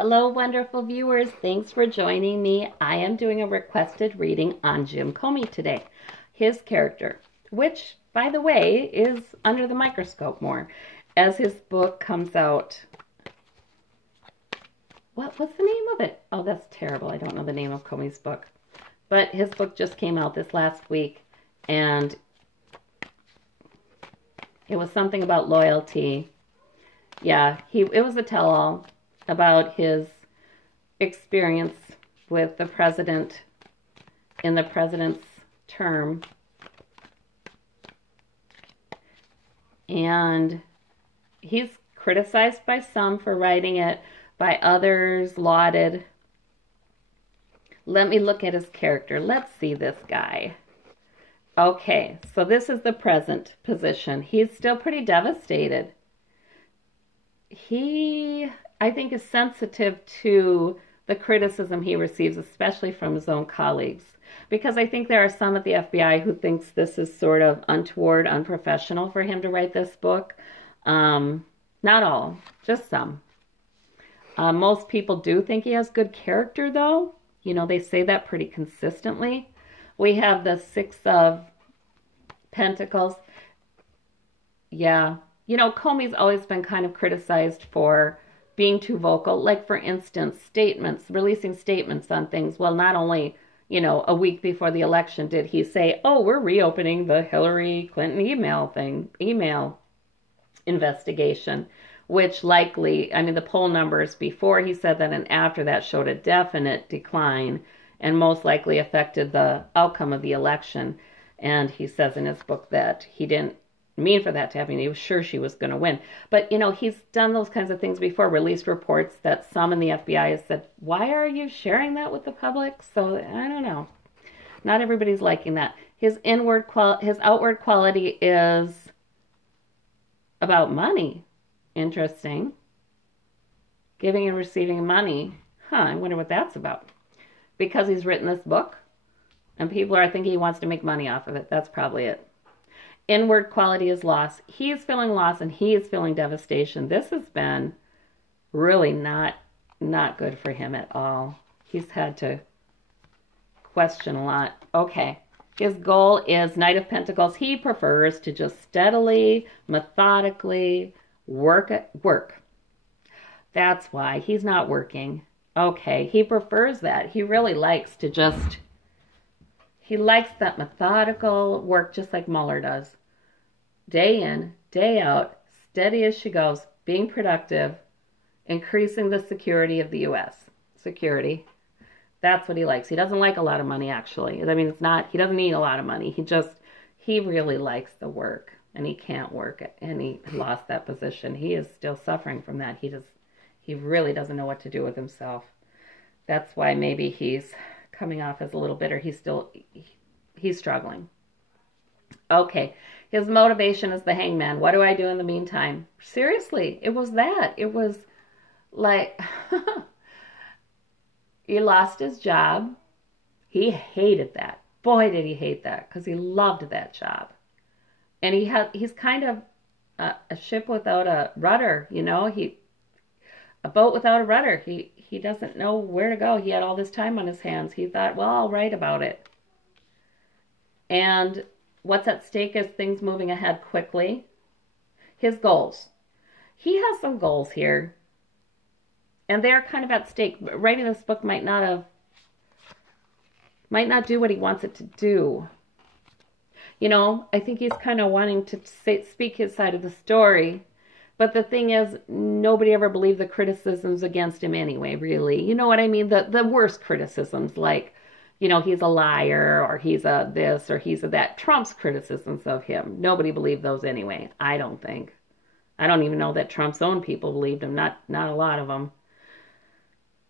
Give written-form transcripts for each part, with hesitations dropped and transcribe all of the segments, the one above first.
Hello, wonderful viewers. Thanks for joining me. I am doing a requested reading on Jim Comey today. His character, which, by the way, is under the microscope more as his book comes out. What's the name of it? Oh, that's terrible. I don't know the name of Comey's book. But his book just came out this last week, and it was something about loyalty. Yeah, it was a tell-all about his experience with the president in the president's term. And he's criticized by some for writing it, by others lauded. Let me look at his character. Let's see this guy. Okay, so this is the present position. He's still pretty devastated. He, I think, is sensitive to the criticism he receives, especially from his own colleagues. Because I think there are some at the FBI who thinks this is sort of untoward, unprofessional for him to write this book. Not all, just some. Most people do think he has good character, though. You know, they say that pretty consistently. We have the Six of Pentacles. Yeah. You know, Comey's always been kind of criticized for being too vocal. Like, for instance, releasing statements on things. Well, not only, you know, a week before the election did he say, oh, we're reopening the Hillary Clinton email investigation, which likely, I mean, the poll numbers before he said that and after that showed a definite decline and most likely affected the outcome of the election. And he says in his book that he didn't mean for that to happen. He was sure she was going to win. But, you know, he's done those kinds of things before, released reports that some in the FBI has said, why are you sharing that with the public? So, I don't know. Not everybody's liking that. His outward quality is about money. Interesting. Giving and receiving money. I wonder what that's about. Because he's written this book, and people are thinking he wants to make money off of it. That's probably it. Inward quality is loss. He is feeling loss, and he is feeling devastation. This has been really not good for him at all. He's had to question a lot. Okay. His goal is Knight of Pentacles. He prefers to just steadily, methodically work. That's why he's not working. Okay, he prefers that. He really likes to just, he likes that methodical work just like Mueller does. Day in, day out, steady as she goes, being productive, increasing the security of the U.S. Security. That's what he likes. He doesn't like a lot of money, actually. I mean, he doesn't need a lot of money. He really likes the work, and he can't work, and he lost that position. He is still suffering from that. He really doesn't know what to do with himself. That's why maybe he's coming off as a little bitter. He's struggling. Okay, his motivation is the Hangman. What do I do in the meantime? Seriously, it was that. It was like, he lost his job. He hated that. Boy, did he hate that, because he loved that job. And he's kind of a ship without a rudder, you know? A boat without a rudder. He doesn't know where to go. He had all this time on his hands. He thought, well, I'll write about it. And what's at stake is things moving ahead quickly. His goals. He has some goals here. And they're kind of at stake. Writing this book might not do what he wants it to do. You know, I think he's kind of wanting to speak his side of the story. But the thing is, nobody ever believed the criticisms against him anyway, really. You know what I mean? The worst criticisms, like, you know, he's a liar, or he's a this, or he's a that. Trump's criticisms of him, nobody believed those anyway, I don't think. I don't even know that Trump's own people believed him, not a lot of them.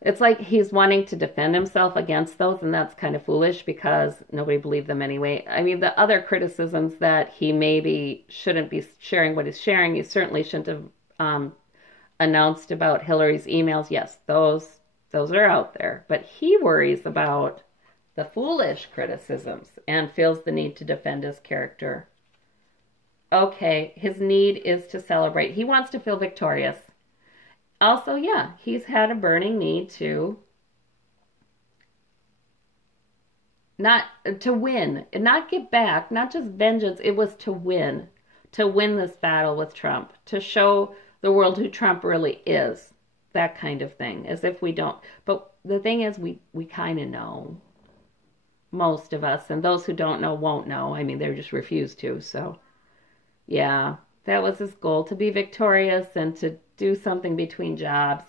It's like he's wanting to defend himself against those, and that's kind of foolish because nobody believed them anyway. I mean, the other criticisms that he maybe shouldn't be sharing what he's sharing, he certainly shouldn't have announced about Hillary's emails. Yes, those are out there. But he worries about the foolish criticisms and feels the need to defend his character. Okay, his need is to celebrate. He wants to feel victorious. Also, yeah, he's had a burning need to not to win and not get back, not just vengeance. It was to win this battle with Trump, to show the world who Trump really is, that kind of thing, as if we don't. But the thing is, we kind of know, most of us, and those who don't know won't know. I mean, they just refuse to. So, yeah, that was his goal, to be victorious and to do something between jobs.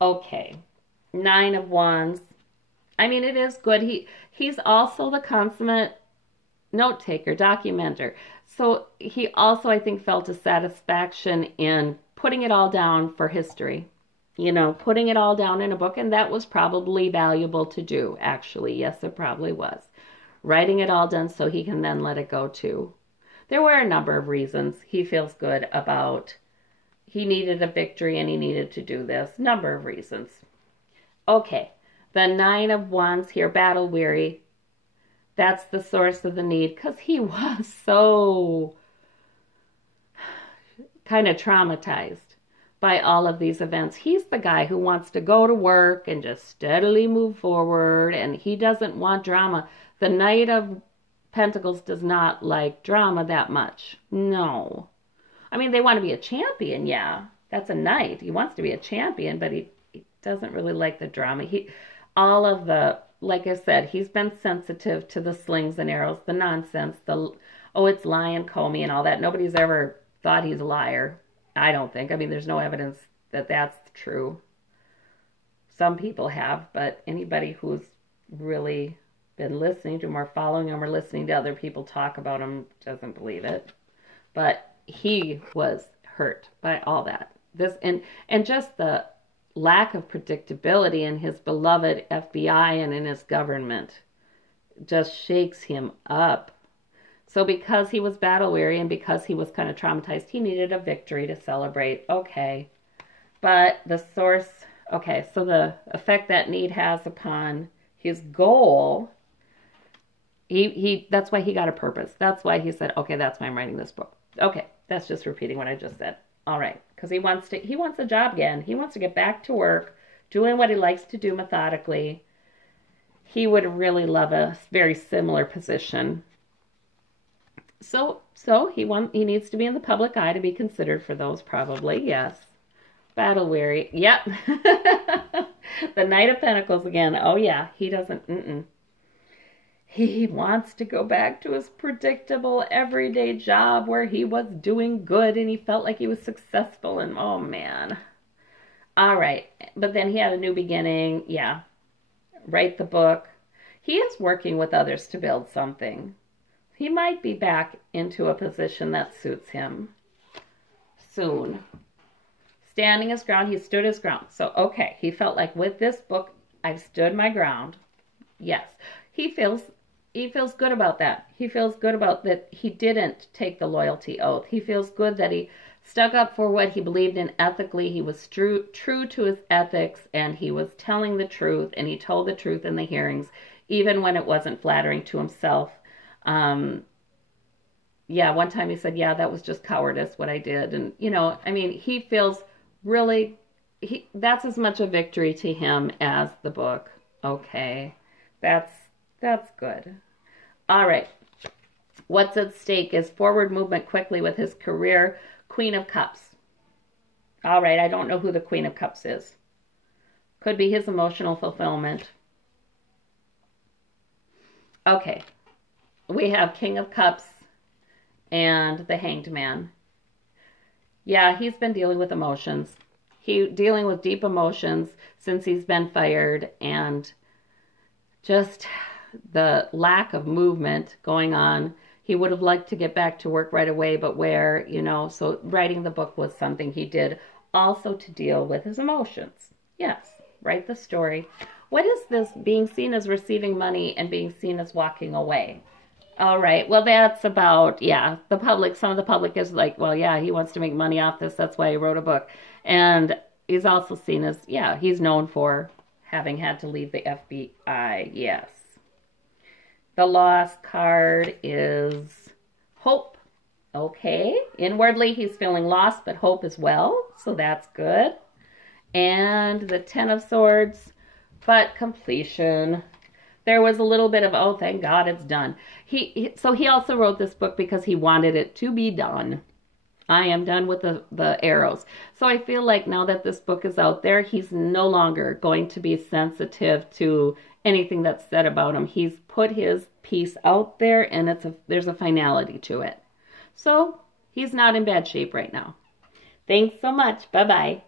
Okay, 9 of Wands. I mean, it is good. He's also the consummate note taker, documenter. So he also, I think, felt a satisfaction in putting it all down for history. You know, putting it all down in a book, and that was probably valuable to do, actually. Yes, it probably was. Writing it all down so he can then let it go too. There were a number of reasons he feels good about. He needed a victory and he needed to do this. Number of reasons. Okay. The 9 of Wands here, battle weary. That's the source of the need, because he was so kind of traumatized by all of these events. He's the guy who wants to go to work and just steadily move forward, and he doesn't want drama. The Knight of Pentacles does not like drama that much. No. I mean, they want to be a champion, yeah. That's a knight. He wants to be a champion, but he doesn't really like the drama. All of the, like I said, he's been sensitive to the slings and arrows, the nonsense, it's lying, Comey and all that. Nobody's ever thought he's a liar, I don't think. I mean, there's no evidence that that's true. Some people have, but anybody who's really been listening to him or following him or listening to other people talk about him doesn't believe it. But he was hurt by all that. And just the lack of predictability in his beloved FBI and in his government just shakes him up. So because he was battle weary and because he was kind of traumatized, he needed a victory to celebrate. Okay. But the source, okay, so the effect that need has upon his goal, that's why he got a purpose. That's why he said, okay, that's why I'm writing this book. Okay, that's just repeating what I just said. All right, because he wants a job again. He wants to get back to work, doing what he likes to do methodically. He would really love a very similar position. So he needs to be in the public eye to be considered for those, probably, yes. Battle weary, yep. The Knight of Pentacles again. Oh yeah, he doesn't. He wants to go back to his predictable everyday job where he was doing good and he felt like he was successful, and oh man. All right, but then he had a new beginning. Yeah, write the book. He is working with others to build something. He might be back into a position that suits him soon. Standing his ground, he stood his ground. So, okay, he felt like with this book, I've stood my ground. Yes, he feels good about that. He feels good about that he didn't take the loyalty oath. He feels good that he stuck up for what he believed in ethically. He was true to his ethics, and he was telling the truth, and he told the truth in the hearings, even when it wasn't flattering to himself. Yeah, one time he said, yeah, that was just cowardice, what I did. And, I mean, he feels really, that's as much a victory to him as the book. Okay, that's good. All right. What's at stake is forward movement quickly with his career. Queen of Cups. All right, I don't know who the Queen of Cups is. Could be his emotional fulfillment. Okay. We have King of Cups and the Hanged Man. Yeah, he's been dealing with emotions. Dealing with deep emotions since he's been fired, and just the lack of movement going on. He would have liked to get back to work right away, but where, so writing the book was something he did also to deal with his emotions. Yes, write the story. What is this being seen as receiving money and being seen as walking away? All right, well, that's about, yeah, the public. Some of the public is like, well, yeah, he wants to make money off this. That's why he wrote a book. And he's also seen as, yeah, he's known for having had to leave the FBI. Yes. The Lost card is hope. Okay. Inwardly, he's feeling lost, but hope as well. So that's good. and the Ten of Swords, but completion. There was a little bit of, oh, thank God it's done. So he also wrote this book because he wanted it to be done. I am done with the arrows. So I feel like now that this book is out there, he's no longer going to be sensitive to anything that's said about him. He's put his piece out there, and there's a finality to it. So he's not in bad shape right now. Thanks so much. Bye-bye.